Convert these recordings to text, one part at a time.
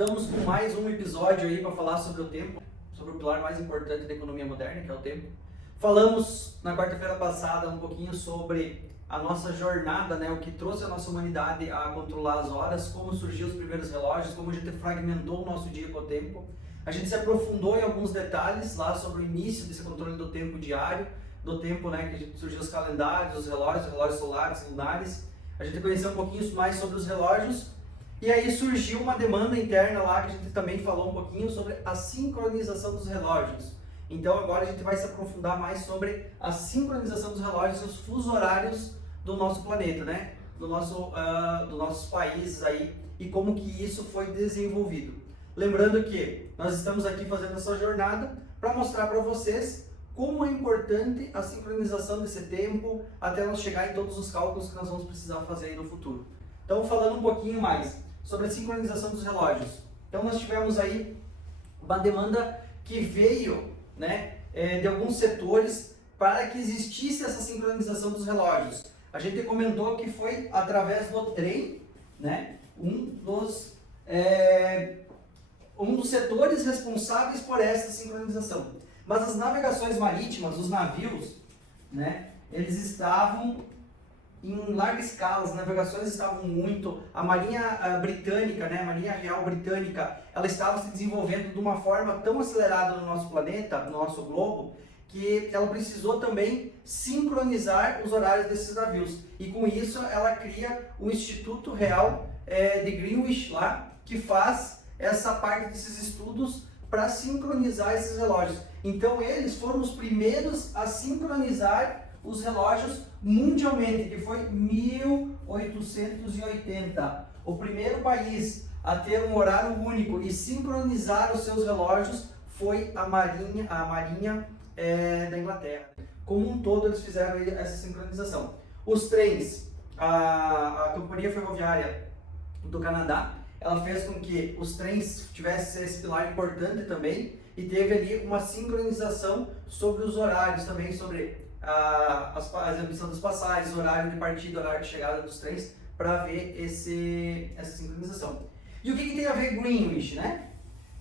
voltamos com mais um episódio aí para falar sobre o tempo, sobre o pilar mais importante da economia moderna, que é o tempo. Falamos na quarta-feira passada um pouquinho sobre a nossa jornada, né, o que trouxe a nossa humanidade a controlar as horas, como surgiu os primeiros relógios, como a gente fragmentou o nosso dia com o tempo. A gente se aprofundou em alguns detalhes lá sobre o início desse controle do tempo diário, do tempo, né, que surgiu os calendários, os relógios solares, lunares. A gente conheceu um pouquinho mais sobre os relógios. E aí surgiu uma demanda interna lá que a gente também falou um pouquinho sobre a sincronização dos relógios. Então agora a gente vai se aprofundar mais sobre a sincronização dos relógios e os fusos horários do nosso planeta, né? Dos nossos países aí e como que isso foi desenvolvido. Lembrando que nós estamos aqui fazendo essa jornada para mostrar para vocês como é importante a sincronização desse tempo até nós chegar em todos os cálculos que nós vamos precisar fazer aí no futuro. Então falando um pouquinho mais sobre a sincronização dos relógios. Então nós tivemos aí uma demanda que veio, né, de alguns setores para que existisse essa sincronização dos relógios. A gente comentou que foi através do trem, né, um dos setores responsáveis por essa sincronização. Mas as navegações marítimas, os navios, né, eles estavam em larga escala, as navegações estavam muito, a Marinha Britânica, né, a Marinha Real Britânica, ela estava se desenvolvendo de uma forma tão acelerada no nosso planeta, no nosso globo, que ela precisou também sincronizar os horários desses navios. E com isso ela cria o Instituto Real de Greenwich lá, que faz essa parte desses estudos para sincronizar esses relógios. Então eles foram os primeiros a sincronizar os relógios mundialmente, que foi 1880. O primeiro país a ter um horário único e sincronizar os seus relógios foi a Marinha da Inglaterra. Como um todo eles fizeram essa sincronização. Os trens, a Companhia Ferroviária do Canadá, ela fez com que os trens tivessem esse pilar importante também e teve ali uma sincronização sobre os horários também, sobre a emissão das passagens, horário de partida, horário de chegada dos trens, para ver essa sincronização. E o que tem a ver Greenwich, né?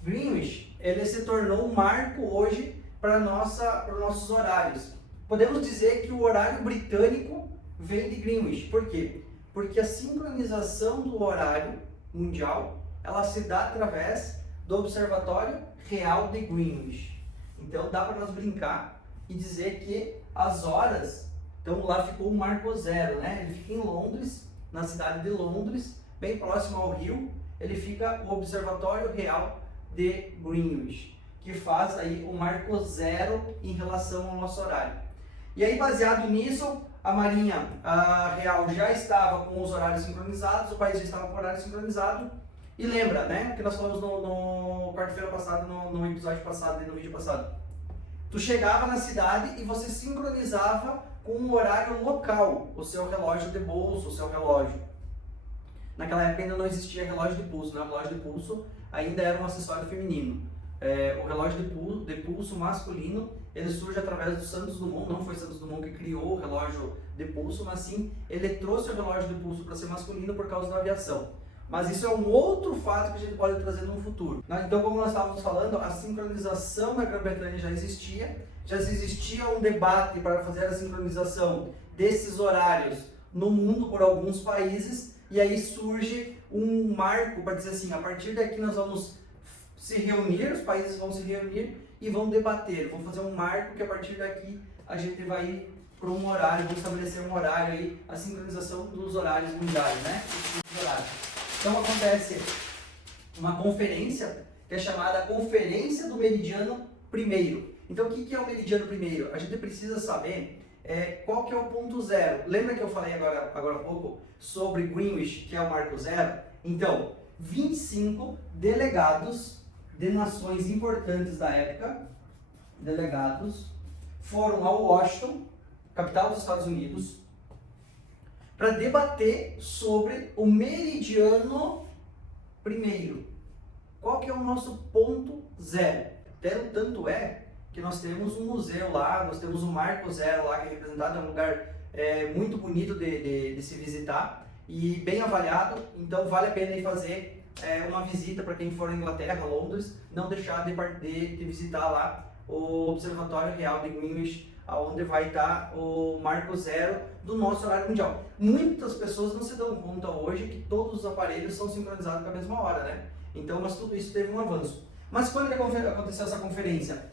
Greenwich, ele se tornou um marco hoje para nossos horários. Podemos dizer que o horário britânico vem de Greenwich. Por quê? Porque a sincronização do horário mundial, ela se dá através do Observatório Real de Greenwich. Então dá para nós brincar e dizer que as horas, então lá ficou o marco zero, né? Ele fica em Londres, na cidade de Londres, bem próximo ao rio, ele fica o Observatório Real de Greenwich, que faz aí o marco zero em relação ao nosso horário. E aí, baseado nisso, a Marinha Real já estava com os horários sincronizados, o país já estava com o horário sincronizado. E lembra, né, que nós falamos no quarta-feira passada, no episódio passado, no vídeo passado. Tu chegava na cidade e você sincronizava com um horário local, o seu relógio de bolso, o seu relógio. Naquela época ainda não existia relógio de pulso, né? O relógio de pulso ainda era um acessório feminino. O relógio de pulso masculino, ele surge através do Santos Dumont, não foi Santos Dumont que criou o relógio de pulso, mas sim ele trouxe o relógio de pulso para ser masculino por causa da aviação. Mas isso é um outro fato que a gente pode trazer no futuro. Então, como nós estávamos falando, a sincronização da Grã-Bretanha já existia um debate para fazer a sincronização desses horários no mundo por alguns países, e aí surge um marco para dizer assim, a partir daqui nós vamos se reunir, os países vão se reunir e vão debater, vão fazer um marco que a partir daqui a gente vai ir para um horário, vamos estabelecer um horário aí, a sincronização dos horários mundiais, né? Então acontece uma conferência que é chamada Conferência do Meridiano Primeiro. Então o que é o Meridiano Primeiro? A gente precisa saber qual que é o ponto zero. Lembra que eu falei agora há pouco sobre Greenwich, que é o marco zero? Então, 25 delegados de nações importantes da época, foram a Washington, capital dos Estados Unidos, para debater sobre o meridiano primeiro. Qual que é o nosso ponto zero? Tanto é que nós temos um museu lá, nós temos um marco zero lá que é representado, é um lugar muito bonito de se visitar e bem avaliado, então vale a pena ir fazer uma visita para quem for à Inglaterra, Londres, não deixar de visitar lá o Observatório Real de Greenwich, onde vai estar o marco zero do nosso horário mundial. Muitas pessoas não se dão conta hoje que todos os aparelhos são sincronizados com a mesma hora, né? Então, mas tudo isso teve um avanço. Mas quando que aconteceu essa conferência?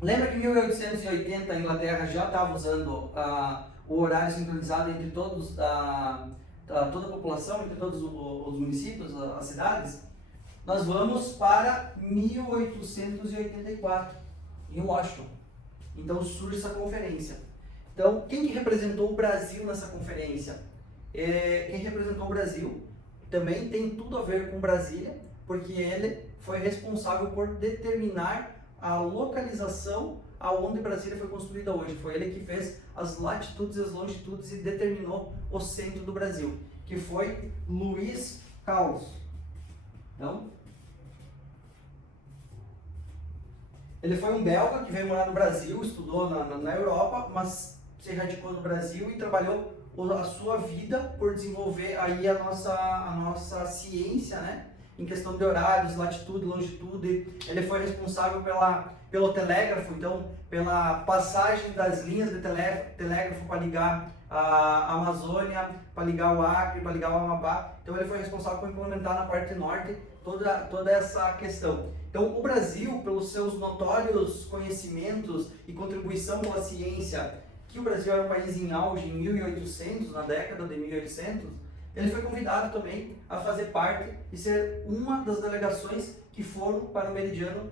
Lembra que em 1880 a Inglaterra já estava usando o horário sincronizado entre toda a população, entre todos os municípios, as cidades? Nós vamos para 1884, em Washington. Então surge essa conferência. Então, quem que representou o Brasil nessa conferência? Quem representou o Brasil também tem tudo a ver com Brasília, porque ele foi responsável por determinar a localização aonde Brasília foi construída hoje. Foi ele que fez as latitudes e as longitudes e determinou o centro do Brasil, que foi Luiz Carlos. Então, ele foi um belga que veio morar no Brasil, estudou na Europa, mas se radicou no Brasil e trabalhou a sua vida por desenvolver aí a nossa ciência, né? Em questão de horários, latitude, longitude. Ele foi responsável pelo telégrafo, então pela passagem das linhas de telégrafo para ligar a Amazônia, para ligar o Acre, para ligar o Amapá. Então ele foi responsável por implementar na parte norte toda essa questão. Então o Brasil, pelos seus notórios conhecimentos e contribuição pela ciência, que o Brasil era um país em auge em 1800, na década de 1800, ele foi convidado também a fazer parte e ser uma das delegações que foram para o meridiano,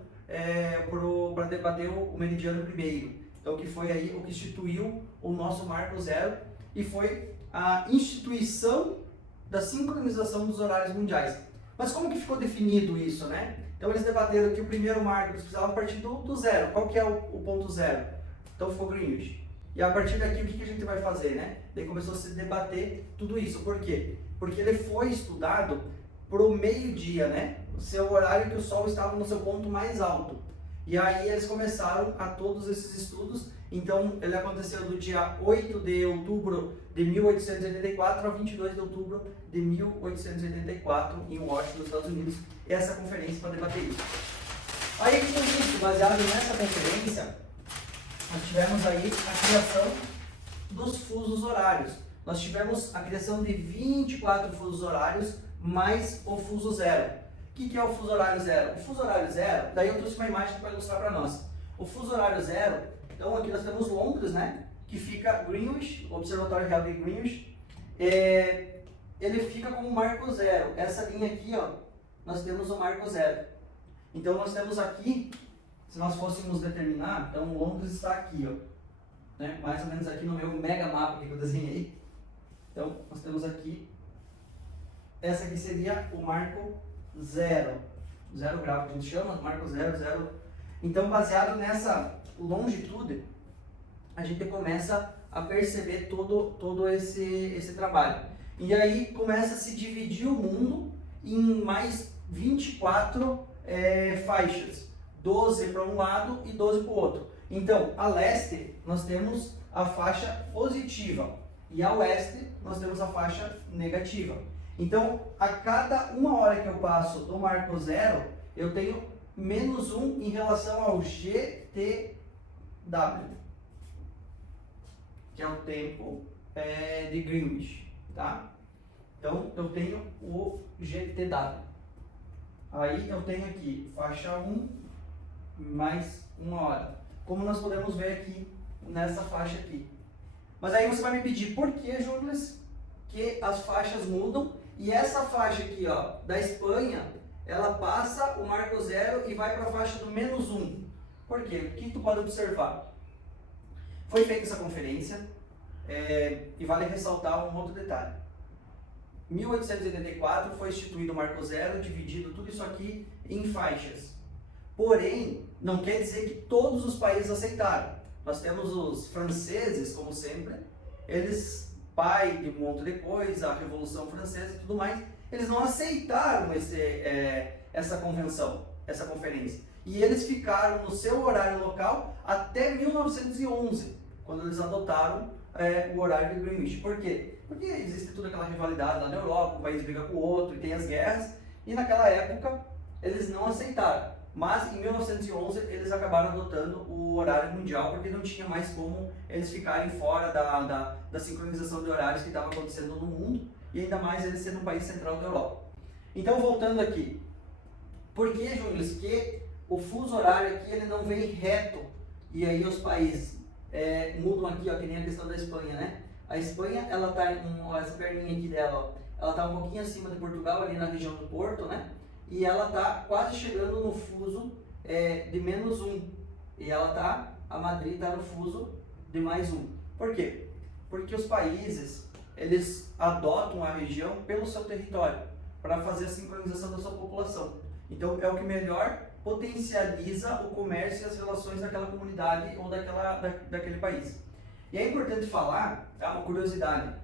para debater o meridiano primeiro. Então, que foi aí o que instituiu o nosso marco zero e foi a instituição da sincronização dos horários mundiais. Mas como que ficou definido isso, né? Então, eles debateram que o primeiro marco eles precisavam partir do zero. Qual que é o ponto zero? Então, ficou Greenwich. E a partir daqui, o que a gente vai fazer, né? Daí começou a se debater tudo isso. Por quê? Porque ele foi estudado pro meio-dia, né? O seu horário que o Sol estava no seu ponto mais alto. E aí eles começaram a todos esses estudos. Então, ele aconteceu do dia 8 de outubro de 1884 a 22 de outubro de 1884 em Washington, nos Estados Unidos. Essa conferência para debater isso. Aí, com isso, baseado nessa conferência, nós tivemos aí a criação dos fusos horários. Nós tivemos a criação de 24 fusos horários mais o fuso zero. O que é o fuso horário zero? O fuso horário zero, daí eu trouxe uma imagem para ilustrar para nós. O fuso horário zero, então aqui nós temos Londres, né? Que fica Greenwich, o Observatório Real de Greenwich. Ele fica como marco zero. Essa linha aqui, ó, nós temos o marco zero. Então nós temos aqui, se nós fôssemos determinar, então Londres está aqui, ó, né? Mais ou menos aqui no meu mega mapa que eu desenhei. Então nós temos aqui, essa aqui seria o marco zero grau, que a gente chama, marco zero. Então, baseado nessa longitude, a gente começa a perceber todo esse trabalho. E aí começa a se dividir o mundo em mais 24 faixas, 12 para um lado e 12 para o outro. Então, a leste nós temos a faixa positiva e a oeste nós temos a faixa negativa. Então, a cada uma hora que eu passo do marco zero, eu tenho menos 1 em relação ao GTW, que é o tempo de Greenwich, tá? Então, eu tenho o GTW. Aí eu tenho aqui faixa 1 mais 1 hora, como nós podemos ver aqui nessa faixa aqui. Mas aí você vai me pedir, por que, Július, que as faixas mudam? E essa faixa aqui, ó, da Espanha, ela passa o marco zero e vai para a faixa do menos 1. Por quê? O que tu pode observar? Foi feita essa conferência e vale ressaltar um outro detalhe. Em 1884 foi instituído o marco zero, dividido tudo isso aqui em faixas. Porém, não quer dizer que todos os países aceitaram. Nós temos os franceses, como sempre, eles, pai de um monte de coisa, a Revolução Francesa e tudo mais, eles não aceitaram essa convenção, essa conferência. E eles ficaram no seu horário local até 1911, quando eles adotaram o horário de Greenwich. Por quê? Porque existe toda aquela rivalidade lá na Europa, um país briga com o outro e tem as guerras. E naquela época eles não aceitaram, mas em 1911 eles acabaram adotando o horário mundial porque não tinha mais como eles ficarem fora da sincronização de horários que estava acontecendo no mundo, e ainda mais eles sendo um país central da Europa. Então, voltando aqui, por que, Júnior, que o fuso horário aqui ele não vem reto e aí os países mudam aqui, ó, que nem a questão da Espanha, né? A Espanha, ela tá essa perninha aqui dela, ó, ela tá um pouquinho acima de Portugal, ali na região do Porto, né? E ela tá quase chegando no fuso de -1. E a Madrid tá no fuso de +1. Por quê? Porque os países, eles adotam a região pelo seu território, para fazer a sincronização da sua população. Então, é o que melhor potencializa o comércio e as relações daquela comunidade ou daquele país. E é importante falar, tá, uma curiosidade.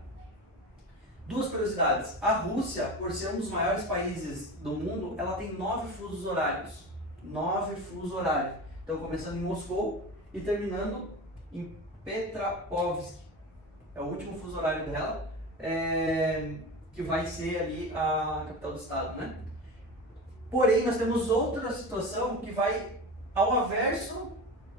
Duas curiosidades. A Rússia, por ser um dos maiores países do mundo, ela tem 9 fusos horários. 9 fusos horários. Então, começando em Moscou e terminando em Petrovsk. É o último fuso horário dela, que vai ser ali a capital do estado, né? Porém, nós temos outra situação que vai ao averso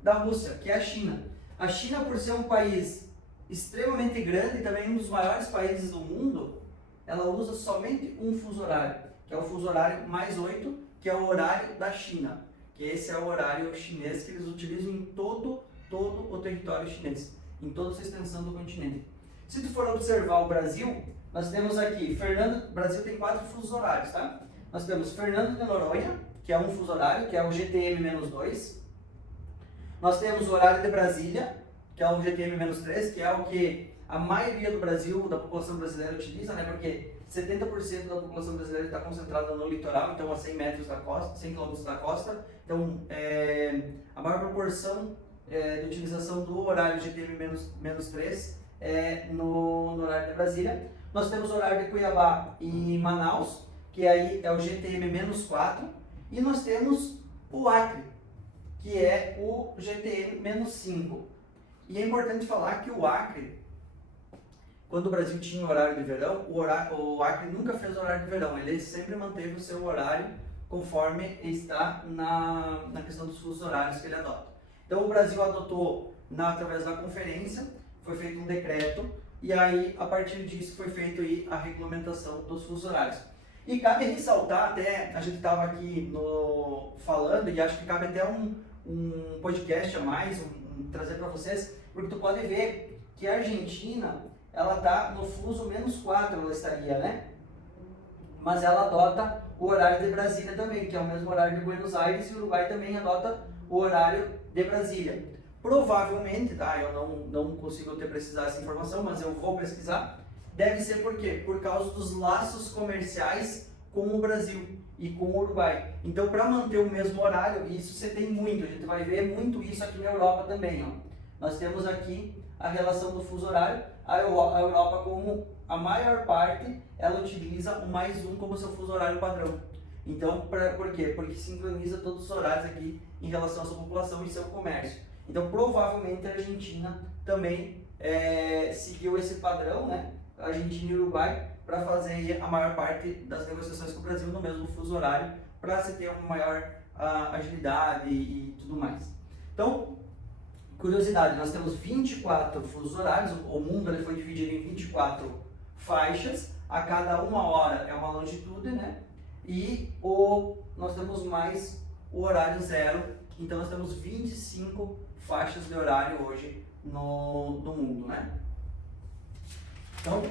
da Rússia, que é a China. A China, por ser um país extremamente grande e também um dos maiores países do mundo, ela usa somente um fuso horário, que é o fuso horário +8, que é o horário da China, que esse é o horário chinês que eles utilizam em todo o território chinês, em toda a extensão do continente. Se tu for observar o Brasil, nós temos aqui, o Brasil tem 4 fusos horários, tá? Nós temos Fernando de Noronha, que é um fuso horário, que é o GTM-2. Nós temos o horário de Brasília, que é o GTM-3, que é o que a maioria do Brasil, da população brasileira utiliza, né? Porque 70% da população brasileira está concentrada no litoral, então a 100 metros da costa, 100 km da costa. Então, a maior proporção de utilização do horário GTM-3 no horário de Brasília. Nós temos o horário de Cuiabá e Manaus, que aí é o GTM-4, e nós temos o Acre, que é o GTM-5. E é importante falar que o Acre, quando o Brasil tinha horário de verão, o Acre nunca fez horário de verão, ele sempre manteve o seu horário conforme está na questão dos fusos horários que ele adota. Então o Brasil adotou, através da conferência, foi feito um decreto, e aí a partir disso foi feita a regulamentação dos fusos horários. E cabe ressaltar, até a gente estava aqui falando, e acho que cabe até um podcast a mais, trazer para vocês, porque tu pode ver que a Argentina, ela está no fuso -4, ela estaria, né? Mas ela adota o horário de Brasília também, que é o mesmo horário de Buenos Aires, e o Uruguai também adota o horário de Brasília. Provavelmente, tá? Eu não consigo ter precisar essa informação, mas eu vou pesquisar. Deve ser por quê? Por causa dos laços comerciais com o Brasil e com o Uruguai. Então, para manter o mesmo horário, isso você tem muito, a gente vai ver muito isso aqui na Europa também, ó. Nós temos aqui a relação do fuso horário, a Europa, como a maior parte, ela utiliza o +1 como seu fuso horário padrão. Então, por quê? Porque sincroniza todos os horários aqui em relação à sua população e seu comércio. Então, provavelmente a Argentina também seguiu esse padrão, né? A Argentina e o Uruguai, para fazer a maior parte das negociações com o Brasil no mesmo fuso horário, para se ter uma maior agilidade e tudo mais. Então, curiosidade, nós temos 24 fusos horários, o mundo ele foi dividido em 24 faixas, a cada 1 hora é uma longitude, né? E nós temos mais o horário zero, então nós temos 25 faixas de horário hoje no mundo, né? Então,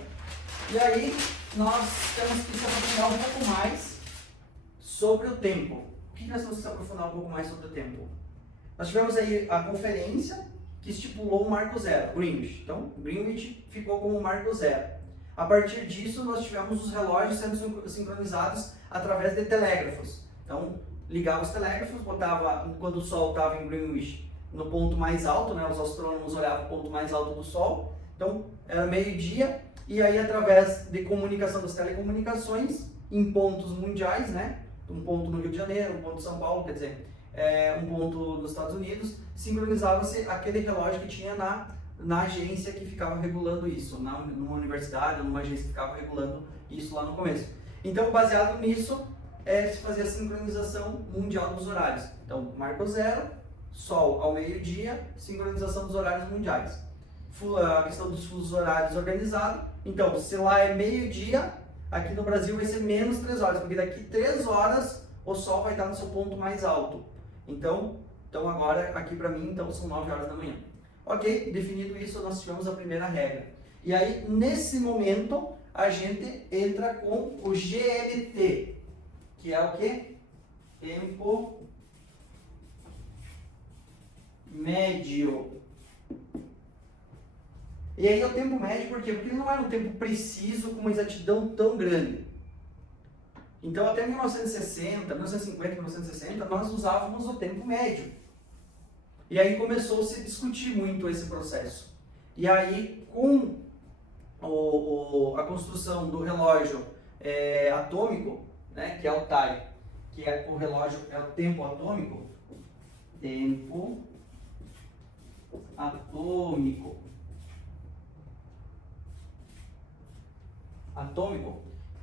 e aí nós temos que se aprofundar um pouco mais sobre o tempo. O que nós temos que se aprofundar um pouco mais sobre o tempo? Nós tivemos aí a conferência que estipulou o marco zero, Greenwich. Então, Greenwich ficou como o marco zero. A partir disso, nós tivemos os relógios sendo sincronizados através de telégrafos. Então, ligava os telégrafos, botava, quando o Sol estava em Greenwich, no ponto mais alto, né? Os astrônomos olhavam o ponto mais alto do Sol. Então, era meio-dia, e aí através de comunicação das telecomunicações, em pontos mundiais, né? Um ponto no Rio de Janeiro, um ponto em São Paulo, quer dizer, um ponto nos Estados Unidos, sincronizava-se aquele relógio que tinha na agência que ficava regulando isso, numa universidade ou numa agência que ficava regulando isso lá no começo. Então, baseado nisso, se fazer a sincronização mundial dos horários. Então, marco zero, Sol ao meio-dia, sincronização dos horários mundiais. A questão dos fusos horários organizado. Então, se lá é meio-dia, aqui no Brasil vai ser menos 3 horas, porque daqui 3 horas o Sol vai estar no seu ponto mais alto. Então agora aqui para mim então são 9 horas da manhã. Ok, definido isso, nós tivemos a primeira regra. E aí, nesse momento, a gente entra com o GMT, que é o quê? Tempo médio. E aí é o tempo médio, por quê? Porque ele não era um tempo preciso com uma exatidão tão grande. Então, até 1960, 1950, 1960, nós usávamos o tempo médio. E aí começou a se discutir muito esse processo. E aí, com a construção do relógio atômico, né, que é o TAI, que é o relógio, é o tempo atômico,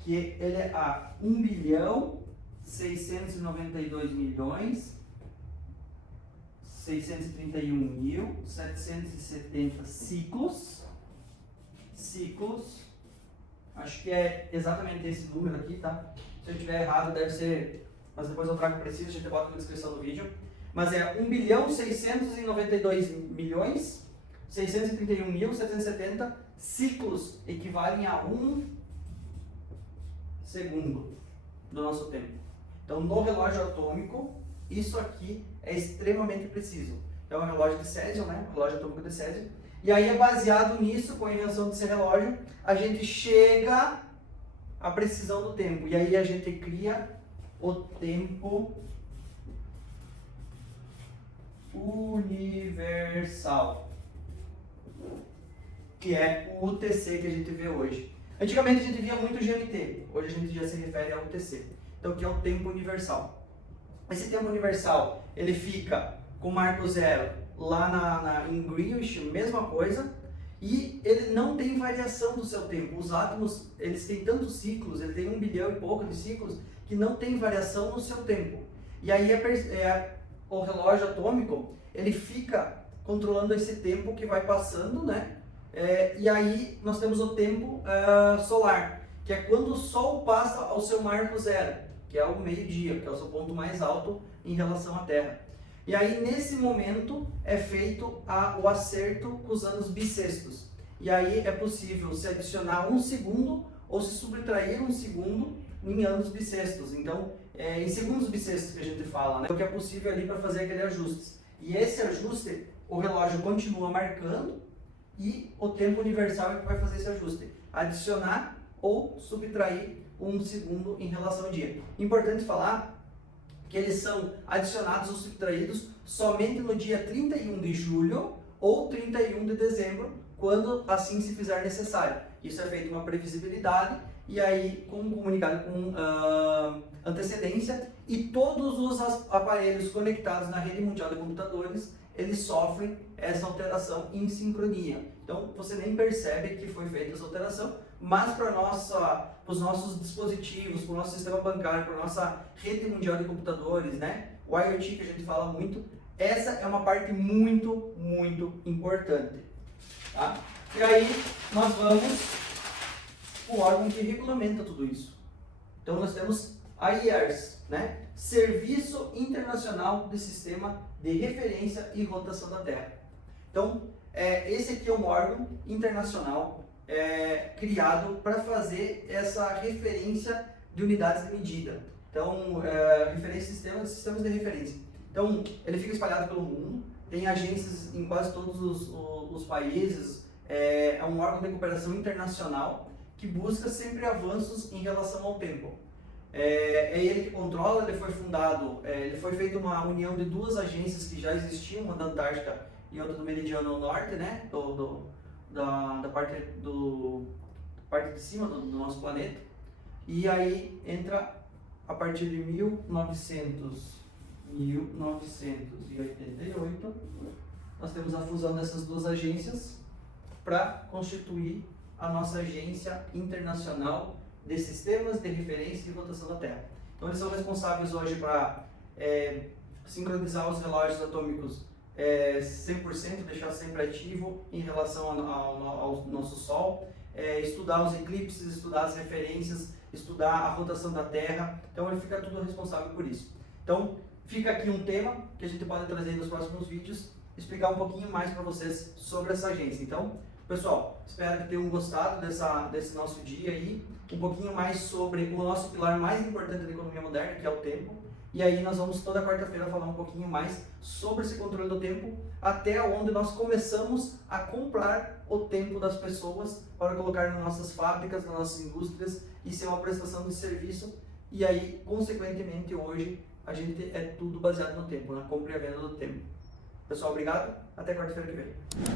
que ele é a 1.692.631.770 ciclos. Acho que é exatamente esse número aqui, tá? Se eu estiver errado, deve ser, mas depois eu trago preciso, a gente bota na descrição do vídeo. Mas é 1.692.631.770 ciclos, equivalem a 1 segundo do nosso tempo. Então, no relógio atômico, isso aqui é extremamente preciso. É um relógio de Césio, né? Um relógio atômico de Césio. E aí, baseado nisso, com a invenção desse relógio, a gente chega à precisão do tempo. E aí a gente cria o tempo universal, que é o UTC que a gente vê hoje. Antigamente a gente via muito GMT, hoje a gente já se refere ao UTC. Então, que é o tempo universal. Esse tempo universal, ele fica com marco zero lá em Greenwich, mesma coisa, e ele não tem variação do seu tempo. Os átomos, eles têm tantos ciclos, ele tem 1 bilhão e pouco de ciclos, que não tem variação no seu tempo. E aí o relógio atômico, ele fica controlando esse tempo que vai passando, né? E aí nós temos o tempo solar, que é quando o Sol passa ao seu marco zero, que é o meio-dia, que é o seu ponto mais alto em relação à Terra. E aí nesse momento é feito o acerto com os anos bissextos. E aí é possível se adicionar 1 segundo ou se subtrair 1 segundo em anos bissextos. Então, em segundos bissextos que a gente fala, né? O que é possível ali para fazer aquele ajuste. E esse ajuste, o relógio continua marcando, e o tempo universal é que vai fazer esse ajuste. Adicionar ou subtrair 1 segundo em relação ao dia. Importante falar que eles são adicionados ou subtraídos somente no dia 31 de julho ou 31 de dezembro, quando assim se fizer necessário. Isso é feito uma previsibilidade e aí com um comunicado com antecedência, e todos os aparelhos conectados na rede mundial de computadores, eles sofrem essa alteração em sincronia. Então, você nem percebe que foi feita essa alteração, mas para os nossos dispositivos, para o nosso sistema bancário, para a nossa rede mundial de computadores, né? O IoT que a gente fala muito, essa é uma parte muito, muito importante. Tá? E aí, nós vamos para o órgão que regulamenta tudo isso. Então, nós temos a IERS, né? Serviço Internacional de Sistema de Referência e Rotação da Terra. Então, esse aqui é um órgão internacional criado para fazer essa referência de unidades de medida. Então, referência de sistemas de referência. Então, ele fica espalhado pelo mundo, tem agências em quase todos os países, é um órgão de cooperação internacional que busca sempre avanços em relação ao tempo. É ele que controla, ele foi fundado, ele foi feita uma união de 2 agências que já existiam, uma da Antártica e outra do Meridiano Norte, né, da parte de cima do nosso planeta. E aí entra a partir de 1988, nós temos a fusão dessas 2 agências para constituir a nossa Agência Internacional de Sistemas de Referência e Rotação da Terra. Então eles são responsáveis hoje para sincronizar os relógios atômicos 100%, deixar sempre ativo em relação ao nosso Sol, estudar os eclipses, estudar as referências, estudar a rotação da Terra. Então ele fica tudo responsável por isso. Então fica aqui um tema que a gente pode trazer nos próximos vídeos, explicar um pouquinho mais para vocês sobre essa agência. Então, pessoal, espero que tenham gostado desse nosso dia aí, um pouquinho mais sobre o nosso pilar mais importante da economia moderna, que é o tempo. E aí nós vamos toda quarta-feira falar um pouquinho mais sobre esse controle do tempo, até onde nós começamos a comprar o tempo das pessoas para colocar nas nossas fábricas, nas nossas indústrias e ser uma prestação de serviço. E aí, consequentemente, hoje a gente é tudo baseado no tempo, na compra e a venda do tempo. Pessoal, obrigado. Até quarta-feira que vem.